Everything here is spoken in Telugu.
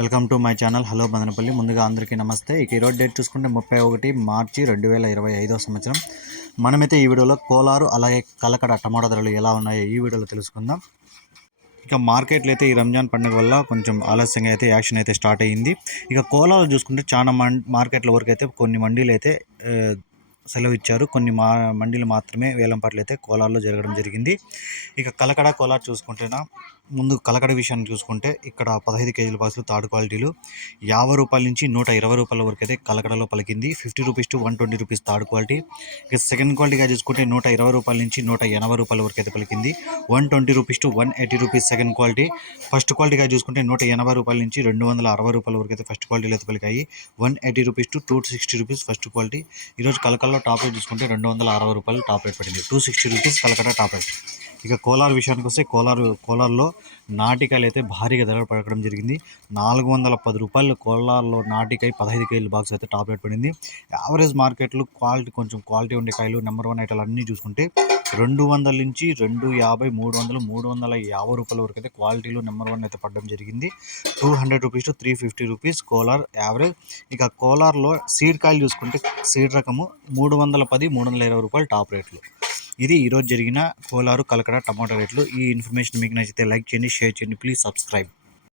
Welcome to my channel. Hello Madanapalle ముందుగా అందరికీ నమస్తే. ఇక ఈరోజు డేట్ చూసుకుంటే ముప్పై ఒకటి మార్చి రెండు వేల ఇరవై ఐదో సంవత్సరం. మనమైతే ఈ వీడియోలో కోలారు అలాగే కలకడ టమాటా ధరలు ఎలా ఉన్నాయో ఈ వీడియోలో తెలుసుకుందాం. ఇక మార్కెట్లో అయితే ఈ రంజాన్ పండుగ వల్ల కొంచెం ఆలస్యంగా అయితే యాక్షన్ అయితే స్టార్ట్ అయ్యింది. ఇక కోలాలు చూసుకుంటే చాలా మం మార్కెట్ల వరకు అయితే కొన్ని మండీలు అయితే సెలవు ఇచ్చారు. కొన్ని మా మండీలు మాత్రమే వేలంపాట్లు అయితే కోలార్లో జరగడం జరిగింది. ఇక కలకడ కోలార్ చూసుకుంటేనా ముందు కలకడ విషయాన్ని చూసుకుంటే ఇక్కడ పదహైదు కేజీల బాక్సులు థర్డ్ క్వాలిటీలు. యాభై రూపాయల నుంచి నూట ఇరవై రూపాయల వరకు అయితే కలకడలో పలికింది. Fifty rupees to one twenty rupees third quality. ఇక సెకండ్ క్వాలిటీగా చూసుకుంటే నూట ఇరవై రూపాయల నుంచి నూట ఎనభై రూపాయల వరకు అయితే పలికింది. One twenty rupees to one eighty rupees second quality. First క్వాలిటీగా చూసుకుంటే నూట ఎనభై రూపాయల నుంచి రెండు వందల అరవై రూపాయల వరకు అయితే ఫస్ట్ క్వాలిటీలో అయితే పలికాయి. One eighty rupees to two sixty rupees first quality. ఈరోజు కలకడలో టాప్ రేట్ చూసుకుంటే రెండు వందల అరవై రూపాయలు టాప్ రేట్ పడింది. Two sixty rupees Kalakada top rate. ఇక కోలార్ విషయానికి వస్తే కోలార్ కోలార్లో నాటికాయలు అయితే భారీగా ధర పడకడం జరిగింది. నాలుగు వందల పది రూపాయలు కోలార్లో నాటికాయ పదహైదు కేజీల బాక్స్ అయితే టాప్ రేట్ పడింది. యావరేజ్ మార్కెట్లో క్వాలిటీ కొంచెం క్వాలిటీ ఉండే కాయలు నెంబర్ వన్ ఐటాలు అన్నీ చూసుకుంటే రెండు వందల నుంచి రెండు యాభై మూడు వందలు మూడు వందల యాభై రూపాయల వరకు అయితే క్వాలిటీలో నెంబర్ వన్ అయితే పడడం జరిగింది. Two hundred rupees to three fifty rupees Kolar average. ఇక కోలార్లో సీడ్ కాయలు చూసుకుంటే సీడ్ రకము మూడు వందల పది మూడు వందల ఇరవై రూపాయలు టాప్ రేట్లు. ఇది ఈరోజు జరిగిన కోలారు కలకడ టమాటో రేట్లు. ఈ ఇన్ఫర్మేషన్ మీకు నచ్చితే లైక్ చేయండి షేర్ చేయండి. Please subscribe.